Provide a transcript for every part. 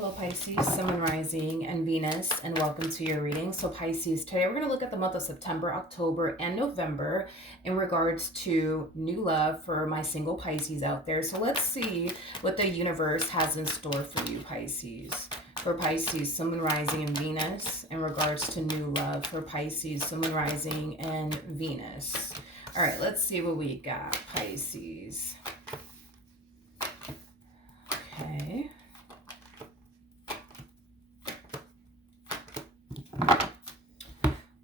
Hello Pisces, Sun, Moon, Rising, and Venus, and welcome to your reading. So Pisces, today we're going to look at the month of September, October, and November in regards to new love for my single Pisces out there. So let's see what the universe has in store for you, Pisces. For Pisces, Sun, Moon, Rising, and Venus in regards to new love for Pisces, Sun, Moon, Rising, and Venus. All right, let's see what we got, Pisces. Okay.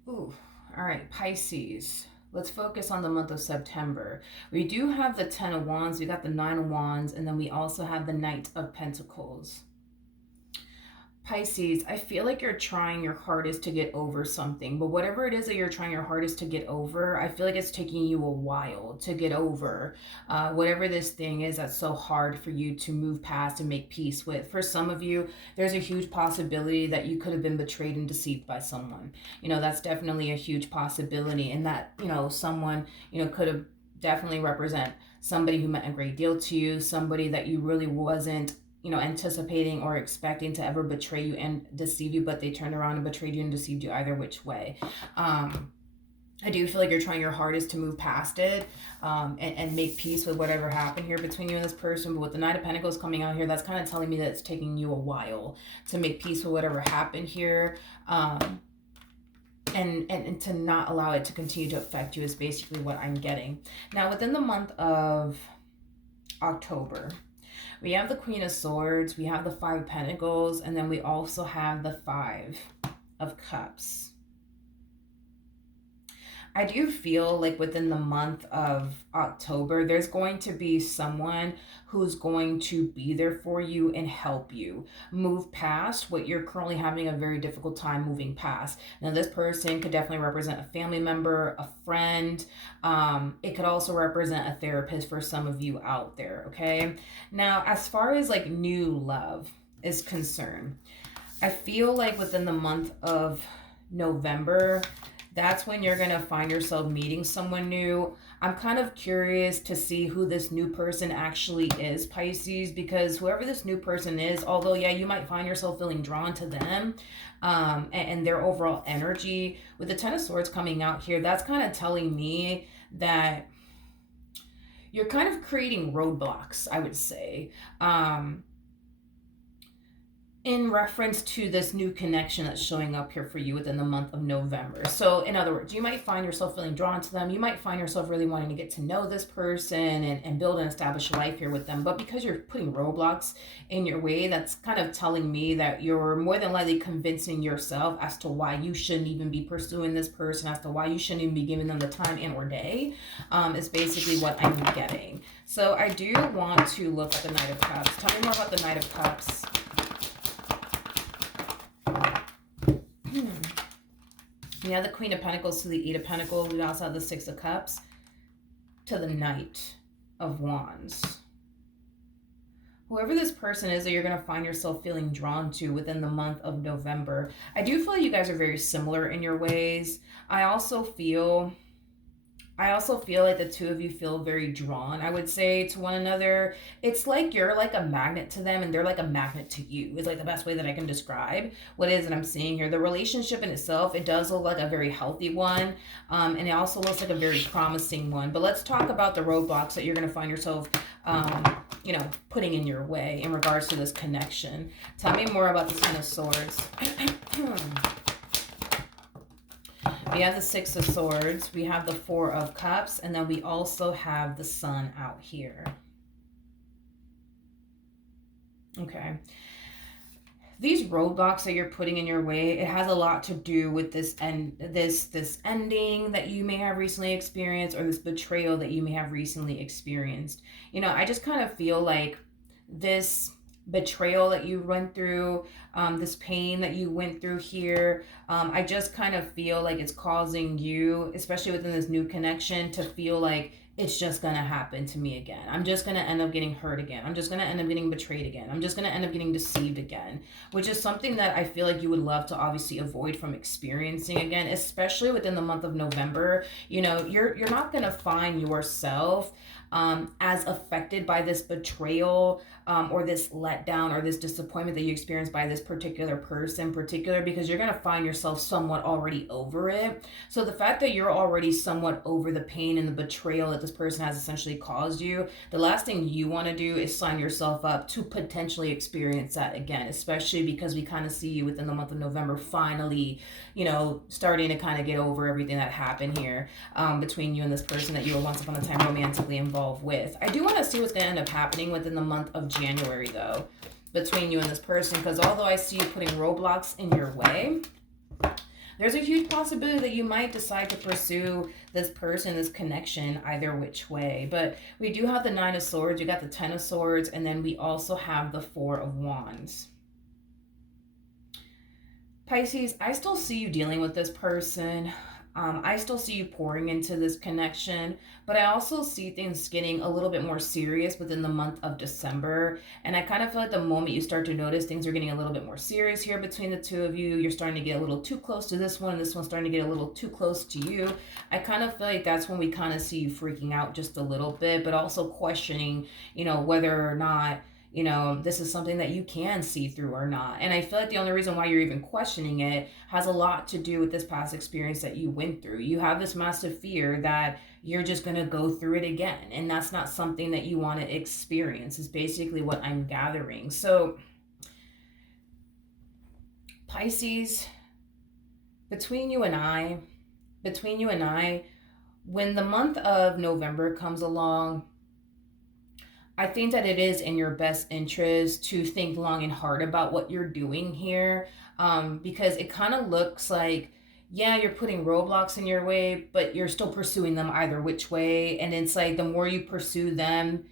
Ooh, all right, Pisces. Let's focus on the month of September. We do have the Ten of Wands, we got the Nine of Wands, and then we also have the Knight of Pentacles. Pisces, I feel like you're trying your hardest to get over something, but whatever it is that you're trying your hardest to get over, I feel like it's taking you a while to get over whatever this thing is that's so hard for you to move past and make peace with. For some of you, there's a huge possibility that you could have been betrayed and deceived by someone. You know, that's definitely a huge possibility, and that, you know, someone, you know, could have definitely represent somebody who meant a great deal to you, somebody that you really wasn't, you know, anticipating or expecting to ever betray you and deceive you, but they turned around and betrayed you and deceived you either which way. I do feel like you're trying your hardest to move past it and make peace with whatever happened here between you and this person. But with the Knight of Pentacles coming out here, that's kind of telling me that it's taking you a while to make peace with whatever happened here. And to not allow it to continue to affect you is basically what I'm getting. Now, within the month of October, we have the Queen of Swords, we have the Five of Pentacles, and then we also have the Five of Cups. I do feel like within the month of October, there's going to be someone who's going to be there for you and help you move past what you're currently having a very difficult time moving past. Now, this person could definitely represent a family member, a friend. It could also represent a therapist for some of you out there, okay? Now, as far as like new love is concerned, I feel like within the month of November, that's when you're going to find yourself meeting someone new. I'm kind of curious to see who this new person actually is, Pisces, because whoever this new person is, although, yeah, you might find yourself feeling drawn to them and their overall energy. With the Ten of Swords coming out here, that's kind of telling me that you're kind of creating roadblocks, I would say. In reference to this new connection that's showing up here for you within the month of November. So in other words, you might find yourself feeling drawn to them. You might find yourself really wanting to get to know this person and build and establish a life here with them. But because you're putting roadblocks in your way, that's kind of telling me that you're more than likely convincing yourself as to why you shouldn't even be pursuing this person, as to why you shouldn't even be giving them the time and or day, is basically what I'm getting. So I do want to look at the Knight of Cups. Tell me more about the Knight of Cups. We have the Queen of Pentacles to the Eight of Pentacles. We also have the Six of Cups to the Knight of Wands. Whoever this person is that you're going to find yourself feeling drawn to within the month of November, I do feel like you guys are very similar in your ways. I also feel like the two of you feel very drawn, I would say, to one another. It's like you're like a magnet to them and they're like a magnet to you. It's like the best way that I can describe what it is that I'm seeing here. The relationship in itself, it does look like a very healthy one. And it also looks like a very promising one. But let's talk about the roadblocks that you're going to find yourself, you know, putting in your way in regards to this connection. Tell me more about the Ten of Swords. We have the Six of Swords, we have the Four of Cups, and then we also have the Sun out here. Okay. These roadblocks that you're putting in your way, it has a lot to do with this ending that you may have recently experienced, or this betrayal that you may have recently experienced. You know, I just kind of feel like this betrayal that you went through, this pain that you went through here, I just kind of feel like it's causing you, especially within this new connection, to feel like it's just gonna happen to me again. I'm just gonna end up getting hurt again. I'm just gonna end up getting betrayed again. I'm just gonna end up getting deceived again, which is something that I feel like you would love to obviously avoid from experiencing again, especially within the month of November. You know, you're not gonna find yourself as affected by this betrayal, or this letdown or this disappointment that you experienced by this particular person in particular, because you're going to find yourself somewhat already over it. So the fact that you're already somewhat over the pain and the betrayal that this person has essentially caused you, the last thing you want to do is sign yourself up to potentially experience that again, especially because we kind of see you within the month of November finally, starting to kind of get over everything that happened here, between you and this person that you were once upon a time romantically involved with. I do want to see what's going to end up happening within the month of January, though, between you and this person, because although I see you putting roadblocks in your way, there's a huge possibility that you might decide to pursue this person, this connection, either which way. But we do have the Nine of Swords, you got the Ten of Swords, and then we also have the Four of Wands. Pisces, I still see you dealing with this person. I still see you pouring into this connection, but I also see things getting a little bit more serious within the month of December. And I kind of feel like the moment you start to notice things are getting a little bit more serious here between the two of you, you're starting to get a little too close to this one, and this one's starting to get a little too close to you. I kind of feel like that's when we kind of see you freaking out just a little bit, but also questioning, whether or not this is something that you can see through or not. And I feel like the only reason why you're even questioning it has a lot to do with this past experience that you went through. You have this massive fear that you're just going to go through it again. And that's not something that you want to experience, is basically what I'm gathering. So, Pisces, between you and I, when the month of November comes along, I think that it is in your best interest to think long and hard about what you're doing here, because it kind of looks like, yeah, you're putting roadblocks in your way, but you're still pursuing them either which way. And it's like the more you pursue them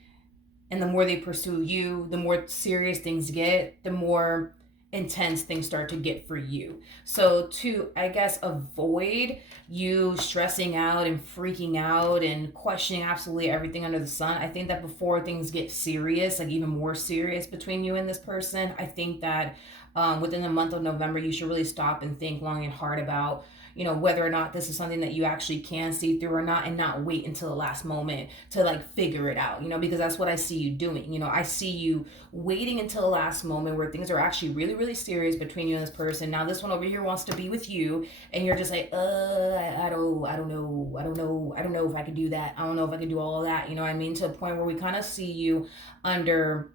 and the more they pursue you, the more serious things get, the more intense things start to get for you. So to, I guess, avoid you stressing out and freaking out and questioning absolutely everything under the sun, I think that before things get serious, like even more serious between you and this person, I think that within the month of November, you should really stop and think long and hard about whether or not this is something that you actually can see through or not, and not wait until the last moment to like figure it out, because that's what I see you doing. I see you waiting until the last moment where things are actually really, really serious between you and this person. Now this one over here wants to be with you, and you're just like, I don't know if I can do that. I don't know if I can do all of that. You know what I mean? To a point where we kind of see you under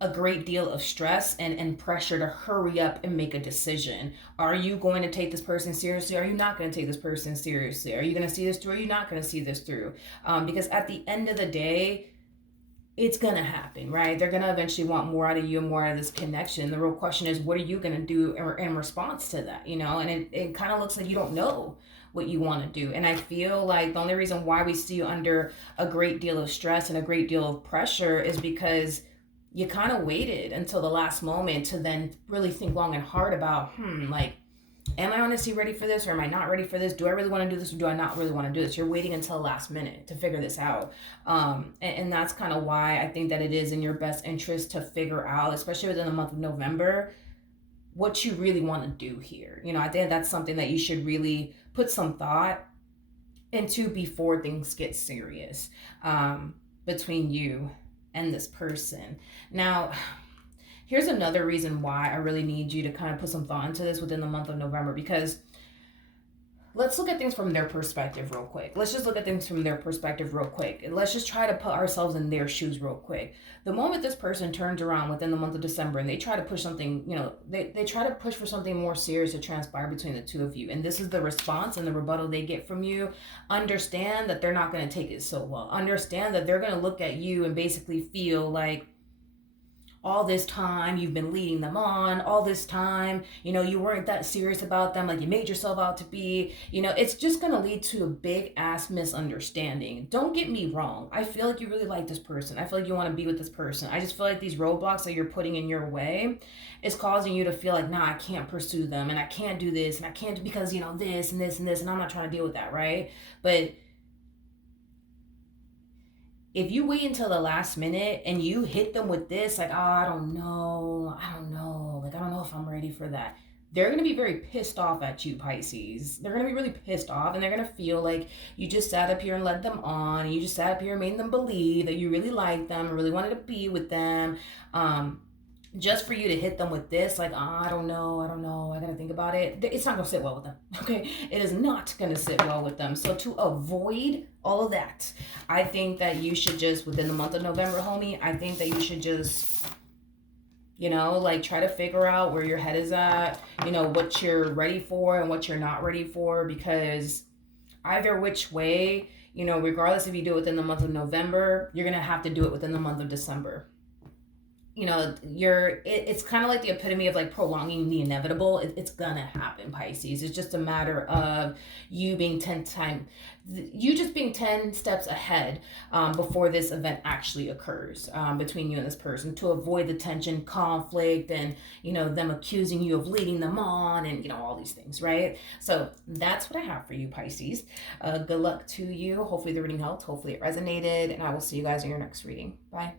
a great deal of stress and pressure to hurry up and make a decision. Are you going to take this person seriously? Are you not going to take this person seriously? Are you going to see this through? Or are you not going to see this through? Because at the end of the day, it's going to happen, right? They're going to eventually want more out of you and more out of this connection. The real question is, what are you going to do in response to that? And it kind of looks like you don't know what you want to do. And I feel like the only reason why we see you under a great deal of stress and a great deal of pressure is because you kind of waited until the last moment to then really think long and hard about, like, am I honestly ready for this, or am I not ready for this? Do I really want to do this, or do I not really want to do this? You're waiting until the last minute to figure this out. And that's kind of why I think that it is in your best interest to figure out, especially within the month of November, what you really want to do here. I think that's something that you should really put some thought into before things get serious, between you and this person. Now, here's another reason why I really need you to kind of put some thought into this within the month of November, because let's look at things from their perspective real quick. Let's just try to put ourselves in their shoes real quick. The moment this person turns around within the month of December and they try to push something, they try to push for something more serious to transpire between the two of you, and this is the response and the rebuttal they get from you, understand that they're not going to take it so well. Understand that they're going to look at you and basically feel like, all this time you've been leading them on, all this time, you weren't that serious about them like you made yourself out to be. It's just going to lead to a big ass misunderstanding. Don't get me wrong. I feel like you really like this person. I feel like you want to be with this person. I just feel like these roadblocks that you're putting in your way is causing you to feel like, nah, I can't pursue them, and I can't do this, and I can't do because, this and this and this, and I'm not trying to deal with that, right? But if you wait until the last minute and you hit them with this, like, oh, I don't know, like, I don't know if I'm ready for that, they're going to be very pissed off at you, Pisces. They're going to be really pissed off, and they're going to feel like you just sat up here and led them on. And you just sat up here and made them believe that you really liked them, really wanted to be with them. Um, just for you to hit them with this, like, oh, I don't know, I gotta think about it. It's not gonna sit well with them, okay? It is not gonna sit well with them. So to avoid all of that, I think that you should just, within the month of November, homie, I think that you should just, like try to figure out where your head is at, what you're ready for and what you're not ready for, because either which way, regardless if you do it within the month of November, you're gonna have to do it within the month of December. It's kind of like the epitome of like prolonging the inevitable. It's gonna happen, Pisces. It's just a matter of you being 10 steps ahead, before this event actually occurs, between you and this person, to avoid the tension, conflict, and them accusing you of leading them on, and all these things, right? So that's what I have for you, Pisces. Good luck to you. Hopefully the reading helped, hopefully it resonated, and I will see you guys in your next reading. Bye.